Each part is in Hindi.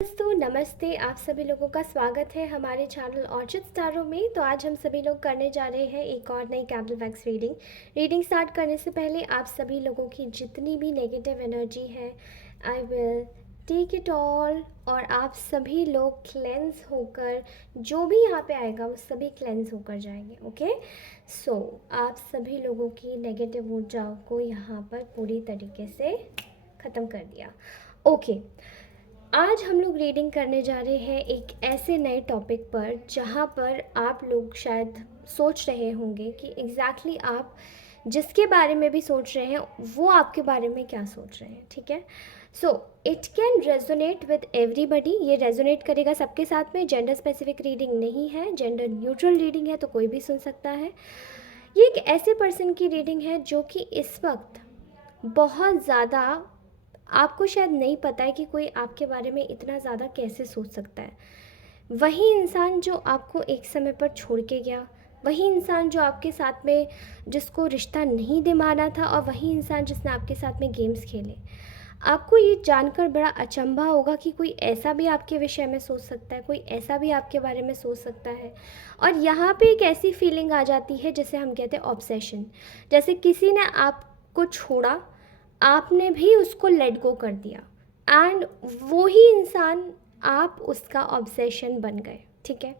दोस्तों नमस्ते, आप सभी लोगों का स्वागत है हमारे चैनल ऑर्चिड स्टारों में। तो आज हम सभी लोग करने जा रहे हैं एक और नई कैंडल वैक्स रीडिंग स्टार्ट करने से पहले आप सभी लोगों की जितनी भी नेगेटिव एनर्जी है, I will take it all, और आप सभी लोग क्लेंस होकर, जो भी यहाँ पे आएगा वो सभी क्लेंस होकर जाएंगे। ओके, सो आप सभी लोगों की नेगेटिव ऊर्जाओं को यहाँ पर पूरी तरीके से ख़त्म कर दिया। ओके, आज हम लोग रीडिंग करने जा रहे हैं एक ऐसे नए टॉपिक पर जहाँ पर आप लोग शायद सोच रहे होंगे कि एग्जैक्टली आप जिसके बारे में भी सोच रहे हैं वो आपके बारे में क्या सोच रहे हैं। ठीक है, so it can resonate with everybody. ये रेजोनेट करेगा सबके साथ में। जेंडर स्पेसिफिक रीडिंग नहीं है, जेंडर न्यूट्रल रीडिंग है, तो कोई भी सुन सकता है। ये एक ऐसे पर्सन की रीडिंग है जो कि इस वक्त बहुत ज़्यादा, आपको शायद नहीं पता है कि कोई आपके बारे में इतना ज़्यादा कैसे सोच सकता है। वही इंसान जो आपको एक समय पर छोड़ के गया, वही इंसान जो आपके साथ में जिसको रिश्ता नहीं निभाना था, और वही इंसान जिसने आपके साथ में गेम्स खेले। आपको ये जानकर बड़ा अचंभा होगा कि कोई ऐसा भी आपके विषय में सोच सकता है, कोई ऐसा भी आपके बारे में सोच सकता है। और यहाँ पे एक ऐसी फीलिंग आ जाती है जिसे हम कहते हैं ऑब्सेशन। जैसे किसी ने आपको छोड़ा, आपने भी उसको लेट गो कर दिया, एंड वो ही इंसान आप उसका ऑब्सेशन बन गए। ठीक है,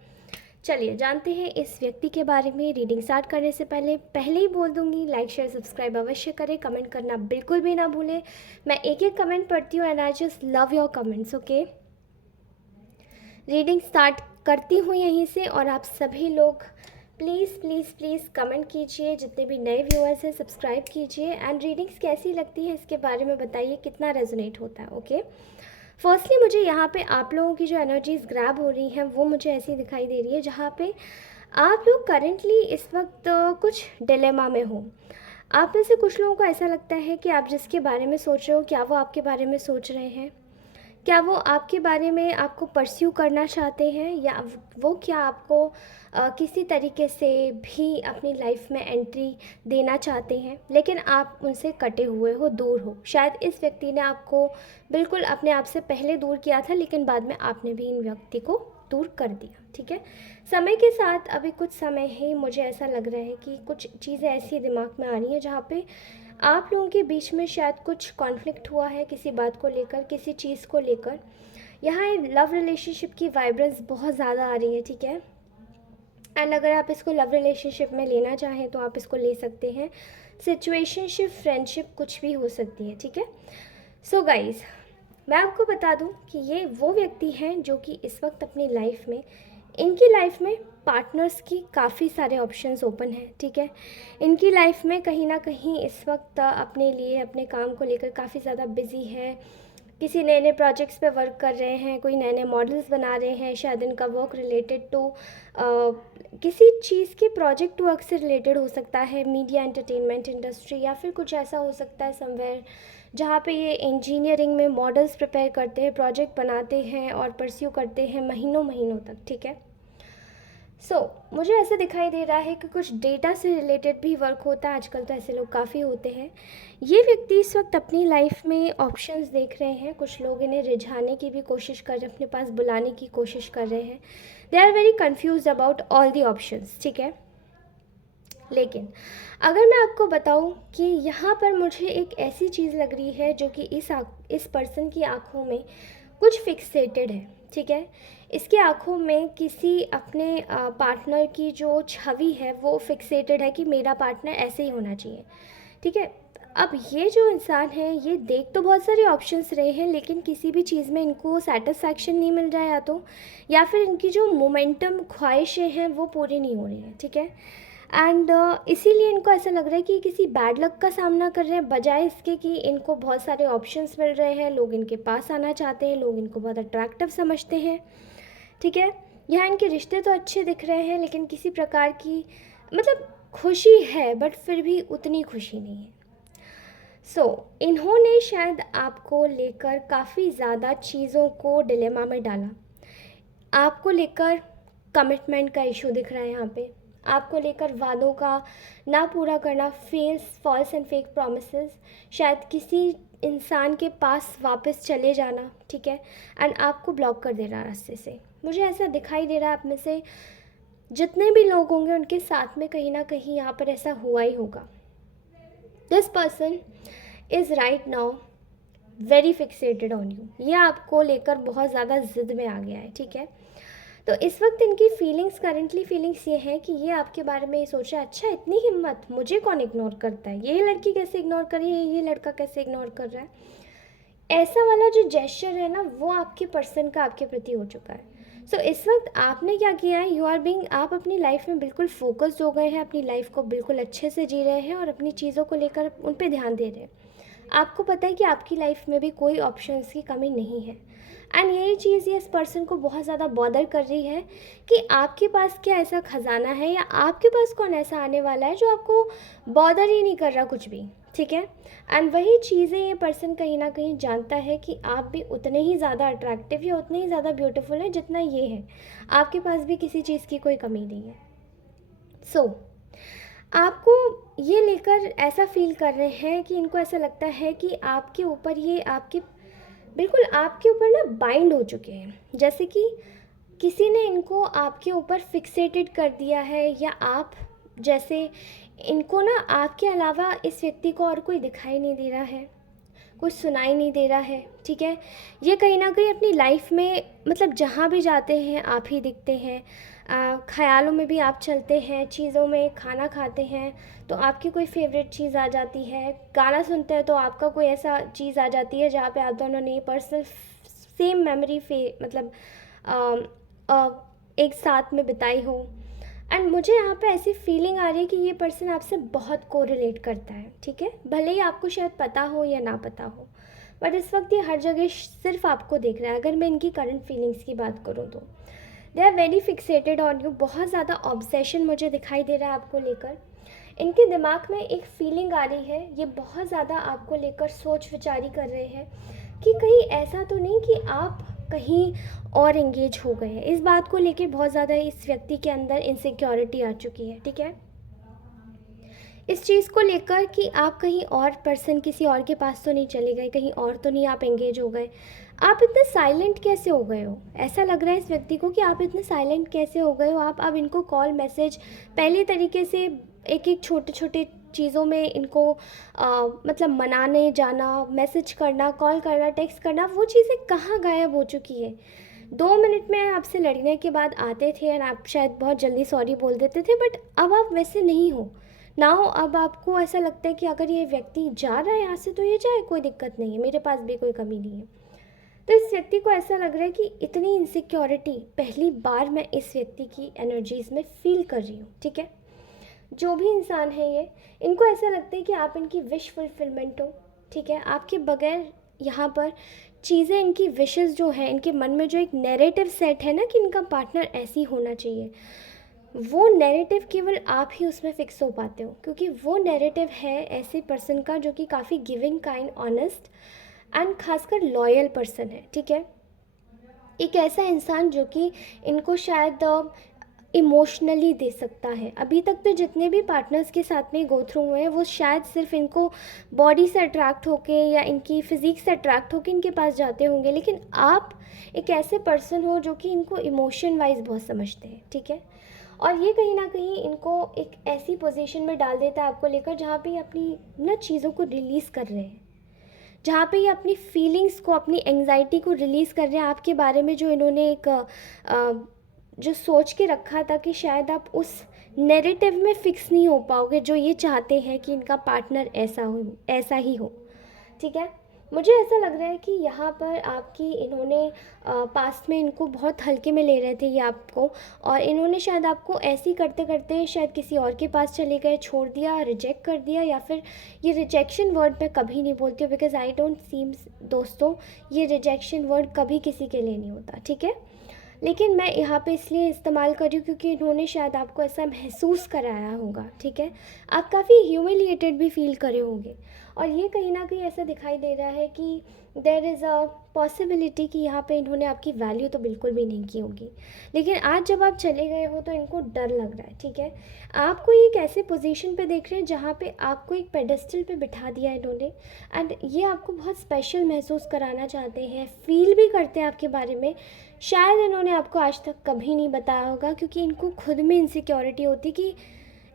चलिए जानते हैं इस व्यक्ति के बारे में। रीडिंग स्टार्ट करने से पहले ही बोल दूंगी, लाइक शेयर सब्सक्राइब अवश्य करें, कमेंट करना बिल्कुल भी ना भूलें। मैं एक एक कमेंट पढ़ती हूँ and I just love your comments. Okay, reading start करती हूँ यहीं से, और आप सभी लोग प्लीज़ प्लीज़ प्लीज़ कमेंट कीजिए। जितने भी नए व्यूअर्स हैं सब्सक्राइब कीजिए, एंड रीडिंग्स कैसी लगती है इसके बारे में बताइए, कितना रेजोनेट होता है। ओके, फर्स्टली मुझे यहाँ पे आप लोगों की जो एनर्जीज ग्रैब हो रही हैं वो मुझे ऐसी दिखाई दे रही है जहाँ पे आप लोग करेंटली इस वक्त कुछ डिलेमा में हो। आप में से कुछ लोगों को ऐसा लगता है कि आप जिसके बारे में सोच रहे हो, क्या वो आपके बारे में सोच रहे हैं, क्या वो आपके बारे में आपको परस्यू करना चाहते हैं, या वो क्या आपको किसी तरीके से भी अपनी लाइफ में एंट्री देना चाहते हैं, लेकिन आप उनसे कटे हुए हो, दूर हो। शायद इस व्यक्ति ने आपको बिल्कुल अपने आप से पहले दूर किया था, लेकिन बाद में आपने भी इन व्यक्ति को दूर कर दिया। ठीक है, समय के साथ अभी कुछ समय ही मुझे ऐसा लग रहा है कि कुछ चीज़ें ऐसी दिमाग में आ रही हैं जहाँ पे आप लोगों के बीच में शायद कुछ कॉन्फ्लिक्ट हुआ है किसी बात को लेकर, किसी चीज़ को लेकर। यहाँ लव रिलेशनशिप की वाइब्रेंस बहुत ज़्यादा आ रही है। ठीक है, एंड अगर आप इसको लव रिलेशनशिप में लेना चाहें तो आप इसको ले सकते हैं। सिचुएशनशिप, फ्रेंडशिप कुछ भी हो सकती है। ठीक है, सो गाइज मैं आपको बता दूं कि ये वो व्यक्ति हैं जो कि इस वक्त अपनी लाइफ में, इनकी लाइफ में पार्टनर्स की काफ़ी सारे ऑप्शंस ओपन हैं। ठीक है, इनकी लाइफ में कहीं ना कहीं इस वक्त अपने लिए, अपने काम को लेकर काफ़ी ज़्यादा बिजी है। किसी नए नए प्रोजेक्ट्स पे वर्क कर रहे हैं, कोई नए नए मॉडल्स बना रहे हैं। शायद इनका वर्क रिलेटेड टू किसी चीज़ के प्रोजेक्ट वर्क से रिलेटेड हो सकता है, मीडिया एंटरटेनमेंट इंडस्ट्री, या फिर कुछ ऐसा हो सकता है समवेयर जहाँ पे ये इंजीनियरिंग में मॉडल्स प्रिपेयर करते हैं, प्रोजेक्ट बनाते हैं और परस्यू करते हैं महीनों महीनों तक। ठीक है, मुझे ऐसा दिखाई दे रहा है कि कुछ डेटा से रिलेटेड भी वर्क होता है। आजकल तो ऐसे लोग काफ़ी होते हैं। ये व्यक्ति इस वक्त अपनी लाइफ में ऑप्शंस देख रहे हैं। कुछ लोग इन्हें रिझाने की भी कोशिश कर रहे हैं, अपने पास बुलाने की कोशिश कर रहे हैं। They are very confuse about all the options. ठीक है, लेकिन अगर मैं आपको बताऊं कि यहाँ पर मुझे एक ऐसी चीज़ लग रही है जो कि इस पर्सन की आंखों में कुछ फिक्सेटेड है। ठीक है, इसकी आंखों में किसी अपने पार्टनर की जो छवि है वो फिक्सेटेड है कि मेरा पार्टनर ऐसे ही होना चाहिए। ठीक है, अब ये जो इंसान है ये देख तो बहुत सारे ऑप्शंस रहे हैं, लेकिन किसी भी चीज़ में इनको सेटिस्फैक्शन नहीं मिल रहा है, या फिर इनकी जो मोमेंटम ख्वाहिशें हैं वो पूरी नहीं हो रही हैं। ठीक है, एंड इसीलिए इनको ऐसा लग रहा है कि किसी बैड लक का सामना कर रहे हैं, बजाय इसके कि इनको बहुत सारे ऑप्शंस मिल रहे हैं, लोग इनके पास आना चाहते हैं, लोग इनको बहुत अट्रैक्टिव समझते हैं। ठीक है, यहाँ इनके रिश्ते तो अच्छे दिख रहे हैं, लेकिन किसी प्रकार की, मतलब खुशी है बट फिर भी उतनी खुशी नहीं है। इन्होंने शायद आपको लेकर काफ़ी ज़्यादा चीज़ों को डिलेमा में डाला। आपको लेकर कमिटमेंट का इशू दिख रहा है यहाँ पे, आपको लेकर वादों का ना पूरा करना, फॉल्स एंड फेक प्रॉमिसेस। शायद किसी इंसान के पास वापस चले जाना, ठीक है, एंड आपको ब्लॉक कर देना रास्ते से। मुझे ऐसा दिखाई दे रहा है आप में से जितने भी लोग होंगे उनके साथ में कहीं ना कहीं यहाँ पर ऐसा हुआ ही होगा। This person is right now very fixated on you, ये आपको लेकर बहुत ज़्यादा ज़िद में आ गया है, ठीक है। तो इस वक्त इनकी फीलिंग्स, करंटली फीलिंग्स ये है कि ये आपके बारे में ये सोच रहा है, अच्छा इतनी हिम्मत, मुझे कौन इग्नोर करता है, ये लड़की कैसे इग्नोर कर रही है, ये लड़का कैसे इग्नोर कर रहा है। ऐसा वाला जो जेस्चर है ना, वो आपके पर्सन का आपके प्रति हो चुका है। सो इस वक्त आपने क्या किया है, यू आर बीइंग, आप अपनी लाइफ में बिल्कुल फोकस्ड हो गए हैं, अपनी लाइफ को बिल्कुल अच्छे से जी रहे हैं और अपनी चीज़ों को लेकर उन पे ध्यान दे रहे हैं। आपको पता है कि आपकी लाइफ में भी कोई ऑप्शंस की कमी नहीं है, एंड यही चीज़ ये इस पर्सन को बहुत ज़्यादा बॉदर कर रही है कि आपके पास क्या ऐसा खजाना है, या आपके पास कौन ऐसा आने वाला है जो आपको बॉदर ही नहीं कर रहा कुछ भी, ठीक है। एंड वही चीज़ें ये पर्सन कहीं ना कहीं जानता है कि आप भी उतने ही ज़्यादा अट्रैक्टिव या उतने ही ज़्यादा ब्यूटीफुल हैं जितना ये है, आपके पास भी किसी चीज़ की कोई कमी नहीं है। सो आपको ये लेकर ऐसा फील कर रहे हैं कि इनको ऐसा लगता है कि आपके ऊपर ये आपके बिल्कुल आपके ऊपर ना बाइंड हो चुके हैं, जैसे कि किसी ने इनको आपके ऊपर फिक्सेटेड कर दिया है, या आप जैसे इनको ना आपके अलावा इस व्यक्ति को और कोई दिखाई नहीं दे रहा है, कुछ सुनाई नहीं दे रहा है, ठीक है। ये कहीं ना कहीं अपनी लाइफ में मतलब जहाँ भी जाते हैं आप ही दिखते हैं, ख्यालों में भी आप चलते हैं, चीज़ों में खाना खाते हैं तो आपकी कोई फेवरेट चीज़ आ जाती है, गाना सुनते हैं तो आपका कोई ऐसा चीज़ आ जाती है जहाँ पे आप दोनों ने पर्सनल सेम मेमोरी मतलब एक साथ में बिताई हो। एंड मुझे यहाँ पे ऐसी फीलिंग आ रही है कि ये पर्सन आपसे बहुत कोरिलेट करता है, ठीक है, भले ही आपको शायद पता हो या ना पता हो, बट इस वक्त ये हर जगह सिर्फ आपको देख रहा है। अगर मैं इनकी करंट फीलिंग्स की बात करूँ तो they are very fixated on you, बहुत ज़्यादा ऑब्सेशन मुझे दिखाई दे रहा है आपको लेकर। इनके दिमाग में एक फीलिंग आ रही है, ये बहुत ज़्यादा आपको लेकर सोच विचारी कर रहे हैं कि कहीं ऐसा तो नहीं कि आप कहीं और एंगेज हो गए हैं। इस बात को लेकर बहुत ज़्यादा इस व्यक्ति के अंदर इनसिक्योरिटी आ चुकी है, ठीक है, इस चीज़ को लेकर कि आप कहीं और पर्सन किसी और के पास तो नहीं चले गए, कहीं और तो नहीं आप एंगेज हो गए। आप इतने साइलेंट कैसे हो गए हो, ऐसा लग रहा है इस व्यक्ति को कि आप इतने साइलेंट कैसे हो गए हो। आप अब इनको कॉल मैसेज पहले तरीके से एक एक छोटे छोटे चीज़ों में इनको मतलब मनाने जाना, मैसेज करना, कॉल करना, टेक्स्ट करना, वो चीज़ें कहाँ गायब हो चुकी है। 2 मिनट में आपसे लड़ने के बाद आते थे और आप शायद बहुत जल्दी सॉरी बोल देते थे, बट अब आप वैसे नहीं हो ना हो। अब आपको ऐसा लगता है कि अगर ये व्यक्ति जा रहा है यहाँ से तो ये जाए, कोई दिक्कत नहीं है, मेरे पास भी कोई कमी नहीं है। तो इस व्यक्ति को ऐसा लग रहा है कि इतनी इनसिक्योरिटी पहली बार मैं इस व्यक्ति की एनर्जीज़ में फील कर रही हूँ, ठीक है। जो भी इंसान है ये, इनको ऐसा लगता है कि आप इनकी विश फुलफिलमेंट हो, ठीक है। आपके बगैर यहाँ पर चीज़ें, इनकी विशेस जो है, इनके मन में जो एक नैरेटिव सेट है ना कि इनका पार्टनर ऐसी होना चाहिए, वो नैरेटिव केवल आप ही उसमें फिक्स हो पाते हो, क्योंकि वो नैरेटिव है ऐसे पर्सन का जो कि काफ़ी गिविंग, काइंड, ऑनेस्ट एंड खासकर लॉयल पर्सन है, ठीक है। एक ऐसा इंसान जो कि इनको शायद इमोशनली दे सकता है। अभी तक तो जितने भी पार्टनर्स के साथ में गो थ्रू हुए हैं वो शायद सिर्फ इनको बॉडी से अट्रैक्ट होके या इनकी फ़िज़िक से अट्रैक्ट होके इनके पास जाते होंगे, लेकिन आप एक ऐसे पर्सन हो जो कि इनको इमोशन वाइज बहुत समझते हैं, ठीक है। और ये कहीं ना कहीं इनको एक ऐसी पोजीशन में डाल देता है आपको लेकर जहाँ पे ये अपनी ना चीज़ों को रिलीज़ कर रहे हैं, जहाँ पे ये अपनी फीलिंग्स को, अपनी एंग्जाइटी को रिलीज़ कर रहे हैं आपके बारे में, जो इन्होंने एक जो सोच के रखा था कि शायद आप उस नैरेटिव में फ़िक्स नहीं हो पाओगे जो ये चाहते हैं कि इनका पार्टनर ऐसा हो, ऐसा ही हो, ठीक है। मुझे ऐसा लग रहा है कि यहाँ पर आपकी इन्होंने पास्ट में इनको बहुत हल्के में ले रहे थे ये आपको, और इन्होंने शायद आपको ऐसे ही करते करते शायद किसी और के पास चले गए, छोड़ दिया, रिजेक्ट कर दिया, या फिर ये रिजेक्शन वर्ड मैं कभी नहीं बोलती हूँ बिकॉज आई डोंट सीम्स, दोस्तों ये रिजेक्शन वर्ड कभी किसी के लिए नहीं होता, ठीक है। लेकिन मैं यहाँ पे इसलिए इस्तेमाल कर रही हूँ क्योंकि इन्होंने शायद आपको ऐसा महसूस कराया होगा, ठीक है। आप काफ़ी ह्यूमिलिएटेड भी फील करे होंगे, और ये कहीं ना कहीं ऐसा दिखाई दे रहा है कि देर इज़ अ पॉसिबिलिटी कि यहाँ पे इन्होंने आपकी वैल्यू तो बिल्कुल भी नहीं की होगी, लेकिन आज जब आप चले गए हो तो इनको डर लग रहा है, ठीक है। आपको ये एक ऐसे पोजीशन पे देख रहे हैं जहाँ पे आपको एक पेडेस्टल पे बिठा दिया इन्होंने, एंड ये आपको बहुत स्पेशल महसूस कराना चाहते हैं, फील भी करते हैं आपके बारे में। शायद इन्होंने आपको आज तक कभी नहीं बताया होगा, क्योंकि इनको खुद में इनसिक्योरिटी होती कि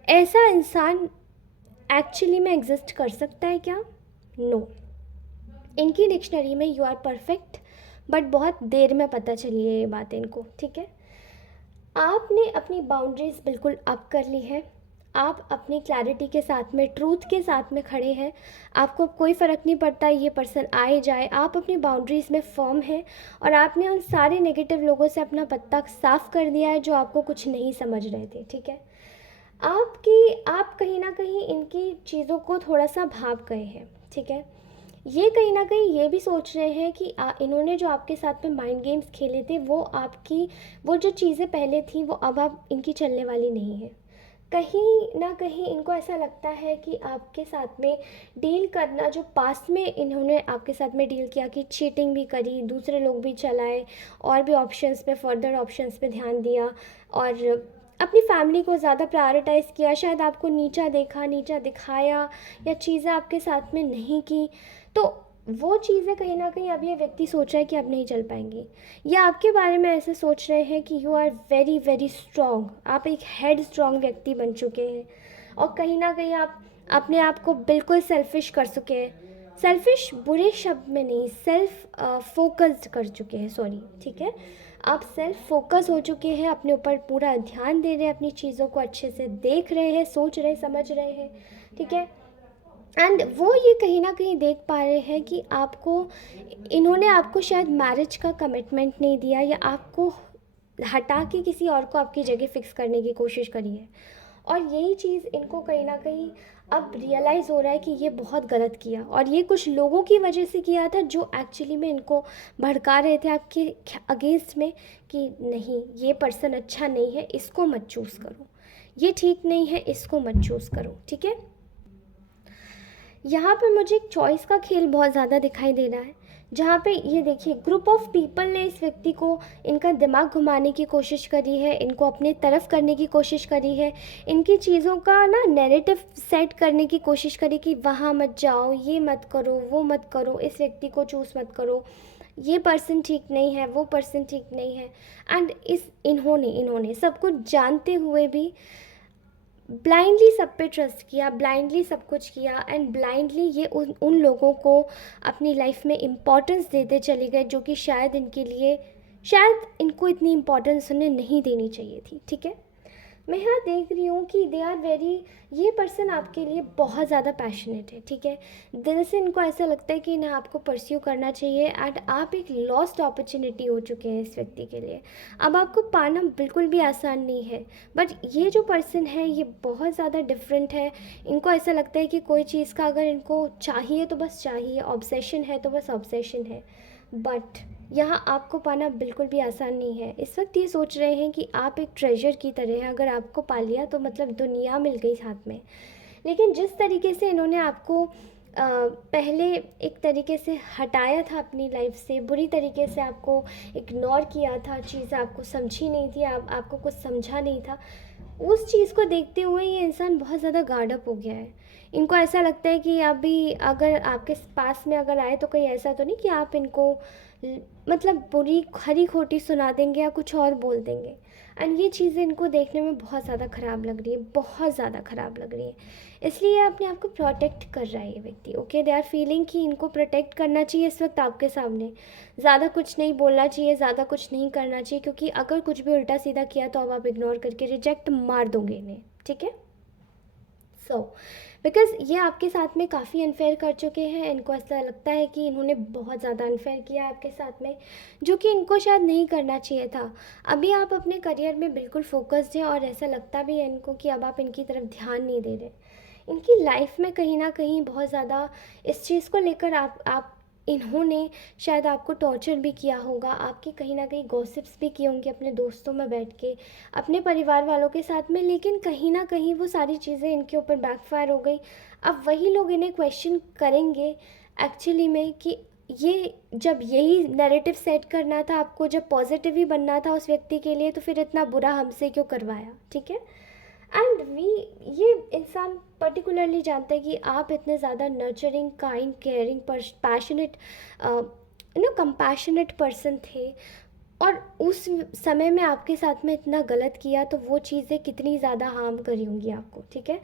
ऐसा इंसान एक्चुअली में एग्जिस्ट कर सकता है क्या। नो, इनकी डिक्शनरी में यू आर परफेक्ट, बट बहुत देर में पता चली है ये बात इनको, ठीक है। आपने अपनी बाउंड्रीज बिल्कुल अप कर ली है, आप अपनी क्लैरिटी के साथ में, ट्रूथ के साथ में खड़े हैं। आपको कोई फ़र्क नहीं पड़ता ये पर्सन आए जाए, आप अपनी बाउंड्रीज़ में फर्म हैं, और आपने उन सारे नेगेटिव लोगों से अपना पत्ता साफ़ कर दिया है जो आपको कुछ नहीं समझ रहे थे, ठीक है। आप कहीं ना कहीं इनकी चीज़ों को थोड़ा सा भाप गए हैं, ठीक है। ये कहीं ना कहीं ये भी सोच रहे हैं कि इन्होंने जो आपके साथ में माइंड गेम्स खेले थे वो जो चीज़ें पहले थी वो अब इनकी चलने वाली नहीं है। कहीं ना कहीं इनको ऐसा लगता है कि आपके साथ में डील करना, जो पास्ट में इन्होंने आपके साथ में डील किया कि चीटिंग भी करी, दूसरे लोग भी चलाए, और भी ऑप्शंस पे, फर्दर ऑप्शंस पे ध्यान दिया, और अपनी फैमिली को ज़्यादा प्रायोरिटाइज़ किया, शायद आपको नीचा देखा, नीचा दिखाया, या चीज़ें आपके साथ में नहीं की, तो वो चीज़ें कहीं ना कहीं अब ये व्यक्ति सोच रहा है कि अब नहीं चल पाएंगी। या आपके बारे में ऐसे सोच रहे हैं कि you are very very strong, आप एक हेड स्ट्रॉन्ग व्यक्ति बन चुके हैं, और कहीं ना कहीं आप अपने आप को बिल्कुल सेल्फिश कर चुके हैं। सेल्फिश बुरे शब्द में नहीं, सेल्फ फोकस्ड कर चुके हैं, सॉरी, ठीक है। आप सेल्फ फोकस हो चुके हैं, अपने ऊपर पूरा ध्यान दे रहे हैं, अपनी चीज़ों को अच्छे से देख रहे हैं, सोच रहे, समझ रहे हैं, ठीक है। एंड वो ये कहीं ना कहीं देख पा रहे हैं कि इन्होंने आपको शायद मैरिज का कमिटमेंट नहीं दिया, या आपको हटा के किसी और को आपकी जगह फिक्स करने की कोशिश करी है, और यही चीज़ इनको कहीं ना कहीं अब रियलाइज़ हो रहा है कि ये बहुत गलत किया, और ये कुछ लोगों की वजह से किया था जो एक्चुअली में इनको भड़का रहे थे आपके अगेंस्ट में कि नहीं, ये पर्सन अच्छा नहीं है, इसको मत चूज़ करो, ये ठीक नहीं है, इसको मत चूज़ करो, ठीक है। यहाँ पे मुझे एक चॉइस का खेल बहुत ज़्यादा दिखाई दे रहा है, जहाँ पे ये देखिए ग्रुप ऑफ पीपल ने इस व्यक्ति को, इनका दिमाग घुमाने की कोशिश करी है, इनको अपने तरफ करने की कोशिश करी है, इनकी चीज़ों का ना नैरेटिव सेट करने की कोशिश करी कि वहाँ मत जाओ, ये मत करो, वो मत करो, इस व्यक्ति को चूज़ मत करो, ये पर्सन ठीक नहीं है, वो पर्सन ठीक नहीं है। एंड इन्होंने सब कुछ जानते हुए भी ब्लाइंडली सब पे ट्रस्ट किया, ब्लाइंडली सब कुछ किया, एंड ब्लाइंडली ये उन लोगों को अपनी लाइफ में इम्पोर्टेंस देते चले गए जो कि शायद इनको इतनी इम्पोर्टेंस उन्हें नहीं देनी चाहिए थी, ठीक है। मैं यहाँ देख रही हूँ कि ये पर्सन आपके लिए बहुत ज़्यादा पैशनेट है, ठीक है। दिल से इनको ऐसा लगता है कि इन्हें आपको परस्यू करना चाहिए, एंड आप एक लॉस्ट अपॉर्चुनिटी हो चुके हैं इस व्यक्ति के लिए। अब आपको पाना बिल्कुल भी आसान नहीं है, बट ये जो पर्सन है ये बहुत ज़्यादा डिफरेंट है। इनको ऐसा लगता है कि कोई चीज़ का अगर इनको चाहिए तो बस चाहिए, ऑब्सेशन है तो बस ऑब्सेशन है, बट यहाँ आपको पाना बिल्कुल भी आसान नहीं है। इस वक्त ये सोच रहे हैं कि आप एक ट्रेजर की तरह हैं, अगर आपको पा लिया तो मतलब दुनिया मिल गई साथ में। लेकिन जिस तरीके से इन्होंने आपको पहले एक तरीके से हटाया था अपनी लाइफ से, बुरी तरीके से आपको इग्नोर किया था, चीज़ें आपको समझी नहीं थी, आपको कुछ समझा नहीं था, उस चीज़ को देखते हुए ये इंसान बहुत ज़्यादा गार्ड अप हो गया है। इनको ऐसा लगता है कि अभी अगर आपके पास में अगर आए तो कहीं ऐसा तो नहीं कि आप इनको मतलब बुरी खरी खोटी सुना देंगे या कुछ और बोल देंगे। एंड ये चीज़ें इनको देखने में बहुत ज़्यादा ख़राब लग रही है, बहुत ज़्यादा ख़राब लग रही है, इसलिए अपने आप को प्रोटेक्ट कर रहा है ये व्यक्ति। ओके, दे आर फीलिंग कि इनको प्रोटेक्ट करना चाहिए इस वक्त आपके सामने, ज़्यादा कुछ नहीं बोलना चाहिए, ज़्यादा कुछ नहीं करना चाहिए, क्योंकि अगर कुछ भी उल्टा सीधा किया तो अब आप इग्नोर करके रिजेक्ट मार दोगे इन्हें, ठीक है। सो बिकॉज़ ये आपके साथ में काफ़ी अनफेयर कर चुके हैं, इनको ऐसा लगता है कि इन्होंने बहुत ज़्यादा अनफेयर किया आपके साथ में, जो कि इनको शायद नहीं करना चाहिए था। अभी आप अपने करियर में बिल्कुल फोकस्ड हैं, और ऐसा लगता भी है इनको कि अब आप इनकी तरफ ध्यान नहीं दे रहे। इनकी लाइफ में कहीं ना कहीं बहुत ज़्यादा इस चीज़ को लेकर आप इन्होंने शायद आपको टॉर्चर भी किया होगा, आपकी कहीं ना कहीं गॉसिप्स भी किए होंगे अपने दोस्तों में बैठ के, अपने परिवार वालों के साथ में, लेकिन कहीं ना कहीं वो सारी चीज़ें इनके ऊपर बैकफायर हो गई। अब वही लोग इन्हें क्वेश्चन करेंगे एक्चुअली में कि ये जब यही नैरेटिव सेट करना था आपको, जब पॉजिटिव ही बनना था उस व्यक्ति के लिए, तो फिर इतना बुरा हमसे क्यों करवाया, ठीक है। एंड वी ये इंसान पर्टिकुलरली जानता है कि आप इतने ज़्यादा nurturing, kind, caring, passionate, compassionate person थे, और उस समय में आपके साथ में इतना गलत किया, तो वो चीज़ें कितनी ज़्यादा हार्म करी होंगी आपको, ठीक है।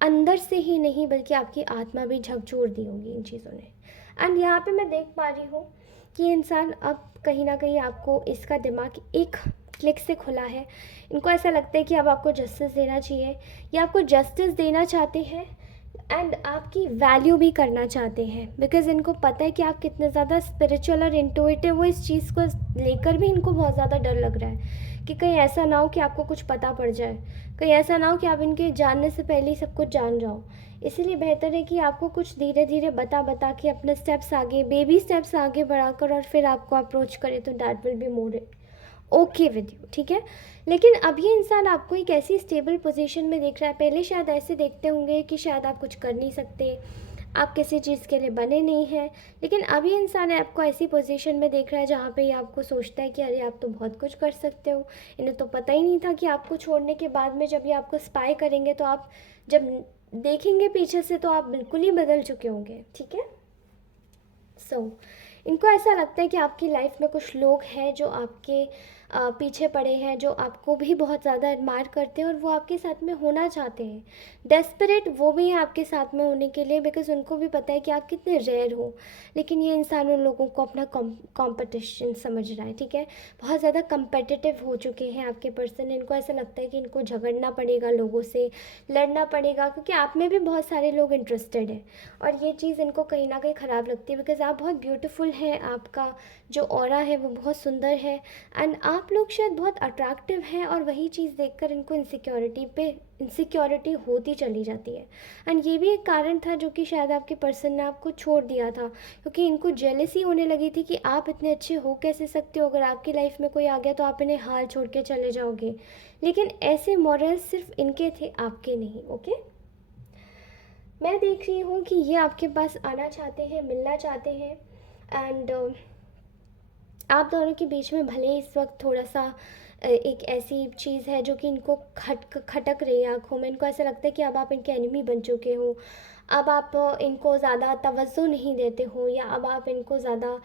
अंदर से ही नहीं बल्कि आपकी आत्मा भी झकझोर दी होगी इन चीज़ों ने। एंड यहाँ पे मैं देख पा रही हूँ कि इंसान अब कहीं ना कहीं आपको, इसका दिमाग एक क्लिक से खुला है। इनको ऐसा लगता है कि अब आपको जस्टिस देना चाहिए, या आपको जस्टिस देना चाहते हैं एंड आपकी वैल्यू भी करना चाहते हैं, बिकॉज़ इनको पता है कि आप कितने ज़्यादा स्पिरिचुअल और इंटुइटिव हो। इस चीज़ को लेकर भी इनको बहुत ज़्यादा डर लग रहा है कि कहीं ऐसा ना हो कि आपको कुछ पता पड़ जाए, कहीं ऐसा ना हो कि आप इनके जानने से पहले ही सब कुछ जान जाओ। इसीलिए बेहतर है कि आपको कुछ धीरे धीरे बता के अपने स्टेप्स आगे, बेबी स्टेप्स आगे बढ़ाकर, और फिर आपको अप्रोच करें तो that will be more okay with you, ठीक है। लेकिन अब ये इंसान आपको एक ऐसी स्टेबल पोजीशन में देख रहा है। पहले शायद ऐसे देखते होंगे कि शायद आप कुछ कर नहीं सकते, आप किसी चीज़ के लिए बने नहीं हैं, लेकिन अब ये इंसान आपको ऐसी पोजीशन में देख रहा है जहाँ पे ये आपको सोचता है कि अरे आप तो बहुत कुछ कर सकते हो। इन्हें तो पता ही नहीं था कि आपको छोड़ने के बाद में जब ये आपको स्पाई करेंगे, तो आप जब देखेंगे पीछे से तो आप बिल्कुल ही बदल चुके होंगे, ठीक है। इनको ऐसा लगता है कि आपकी लाइफ में कुछ लोग हैं जो आपके पीछे पड़े हैं, जो आपको भी बहुत ज़्यादा एडमायर करते हैं और वो आपके साथ में होना चाहते हैं। डेस्परेट वो भी हैं आपके साथ में होने के लिए, बिकॉज़ उनको भी पता है कि आप कितने रेयर हो। लेकिन ये इंसान उन लोगों को अपना कॉम्पिटिशन समझ रहा है, ठीक है। बहुत ज़्यादा कम्पिटिटिव हो चुके हैं आपके पर्सन। इनको ऐसा लगता है कि इनको झगड़ना पड़ेगा, लोगों से लड़ना पड़ेगा, क्योंकि आप में भी बहुत सारे लोग इंटरेस्टेड हैं। और ये चीज़ इनको कहीं ना कहीं ख़राब लगती है, बिकॉज़ आप बहुत ब्यूटीफुल हैं, आपका जो ऑरा है वो बहुत सुंदर है, एंड आप लोग शायद बहुत अट्रैक्टिव हैं, और वही चीज़ देखकर इनको इनसिक्योरिटी होती चली जाती है। एंड ये भी एक कारण था जो कि शायद आपके पर्सन ने आपको छोड़ दिया था, क्योंकि इनको जेलसी होने लगी थी कि आप इतने अच्छे हो कैसे सकते हो, अगर आपकी लाइफ में कोई आ गया तो आप इन्हें हाल छोड़ के चले जाओगे। लेकिन ऐसे मॉरल्स सिर्फ इनके थे, आपके नहीं, ओके। मैं देख रही हूँ कि ये आपके पास आना चाहते हैं, मिलना चाहते हैं, एंड आप दोनों के बीच में भले ही इस वक्त थोड़ा सा एक ऐसी चीज़ है जो कि इनको खटक रही है आँखों में। इनको ऐसा लगता है कि अब आप इनके एनिमी बन चुके हो, अब आप इनको ज़्यादा तवज्जो नहीं देते हो, या अब आप इनको ज़्यादा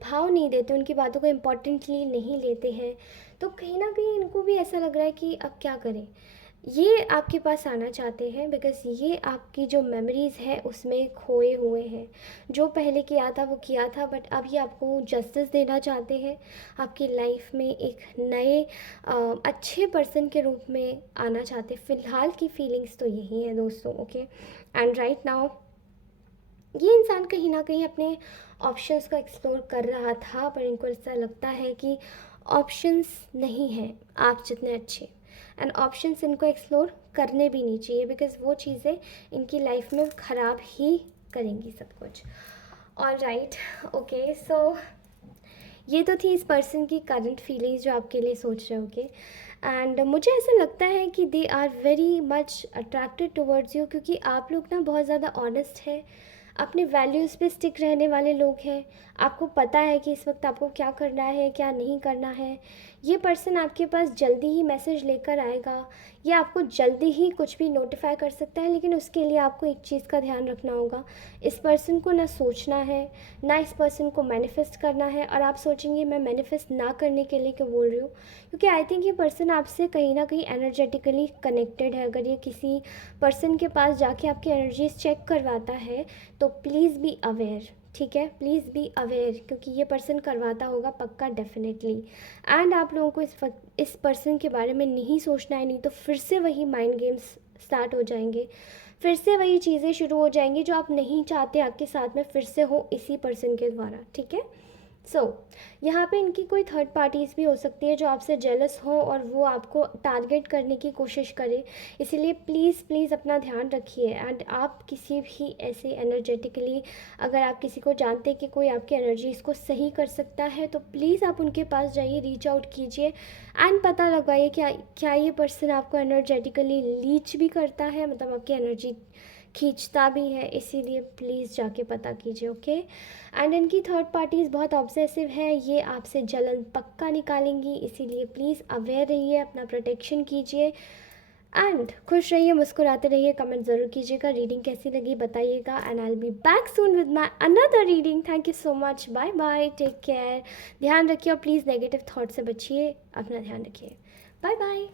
भाव नहीं देते, उनकी बातों को इम्पोर्टेंटली नहीं लेते हैं। तो कहीं ना कहीं इनको भी ऐसा लग रहा है कि अब क्या करें। ये आपके पास आना चाहते हैं बिकॉज़ ये आपकी जो मेमोरीज़ है उसमें खोए हुए हैं। जो पहले किया था वो किया था, बट अब ये आपको जस्टिस देना चाहते हैं, आपकी लाइफ में एक नए अच्छे पर्सन के रूप में आना चाहते हैं। फ़िलहाल की फीलिंग्स तो यही है दोस्तों, ओके। एंड राइट नाउ ये इंसान कहीं ना कहीं अपने ऑप्शंस को एक्सप्लोर कर रहा था, पर इनको ऐसा लगता है कि ऑप्शंस नहीं हैं आप जितने अच्छे, एंड ऑप्शंस इनको एक्सप्लोर करने भी नहीं चाहिए, बिकॉज़ वो चीज़ें इनकी लाइफ में ख़राब ही करेंगी सब कुछ। और राइट, ओके, सो ये तो थी इस पर्सन की करंट फीलिंग्स जो आपके लिए सोच रहे होगे। एंड मुझे ऐसा लगता है कि they are very much attracted towards you, क्योंकि आप लोग ना बहुत ज़्यादा ऑनेस्ट है, अपने वैल्यूज़ पे स्टिक रहने वाले लोग हैं। आपको पता है कि इस वक्त आपको क्या करना है, क्या नहीं करना है। ये पर्सन आपके पास जल्दी ही मैसेज लेकर आएगा, या आपको जल्दी ही कुछ भी नोटिफाई कर सकता है, लेकिन उसके लिए आपको एक चीज़ का ध्यान रखना होगा। इस पर्सन को ना सोचना है, ना इस पर्सन को मैनिफेस्ट करना है। और आप सोचेंगे मैं मैनिफेस्ट ना करने के लिए क्यों बोल रही हूँ, क्योंकि आई थिंक ये पर्सन आपसे कहीं ना कहीं एनर्जेटिकली कनेक्टेड है। अगर ये किसी पर्सन के पास जाके आपकी एनर्जीज चेक करवाता है तो प्लीज़ बी अवेयर, ठीक है, प्लीज़ बी अवेयर, क्योंकि ये पर्सन करवाता होगा पक्का, डेफिनेटली। एंड आप लोगों को इस पर्सन के बारे में नहीं सोचना है, नहीं तो फिर से वही माइंड गेम्स स्टार्ट हो जाएंगे, फिर से वही चीज़ें शुरू हो जाएंगी जो आप नहीं चाहते आपके साथ में फिर से हो इसी पर्सन के द्वारा, ठीक है। यहाँ पे इनकी कोई थर्ड पार्टीज़ भी हो सकती है जो आपसे जेलस हो और वो आपको टारगेट करने की कोशिश करे। इसीलिए प्लीज़ प्लीज़ अपना ध्यान रखिए। एंड आप किसी भी ऐसे एनर्जेटिकली, अगर आप किसी को जानते हैं कि कोई आपकी एनर्जीज़ को सही कर सकता है, तो प्लीज़ आप उनके पास जाइए, रीच आउट कीजिए एंड पता लगवाइए क्या क्या ये पर्सन आपको एनर्जेटिकली लीच भी करता है, मतलब आपकी एनर्जी खींचता भी है। इसीलिए प्लीज़ जाके पता कीजिए, ओके। एंड इनकी थर्ड पार्टीज़ बहुत ऑब्सेसिव है, ये आपसे जलन पक्का निकालेंगी। इसीलिए प्लीज़ अवेयर रहिए, अपना प्रोटेक्शन कीजिए एंड खुश रहिए, मुस्कुराते रहिए। कमेंट ज़रूर कीजिएगा रीडिंग कैसी लगी, बताइएगा। And I will be back soon with my another reading. Thank you so much, bye bye, take care, ध्यान रखिए और प्लीज़ नेगेटिव थाट से बचिए, अपना ध्यान रखिए। Bye bye.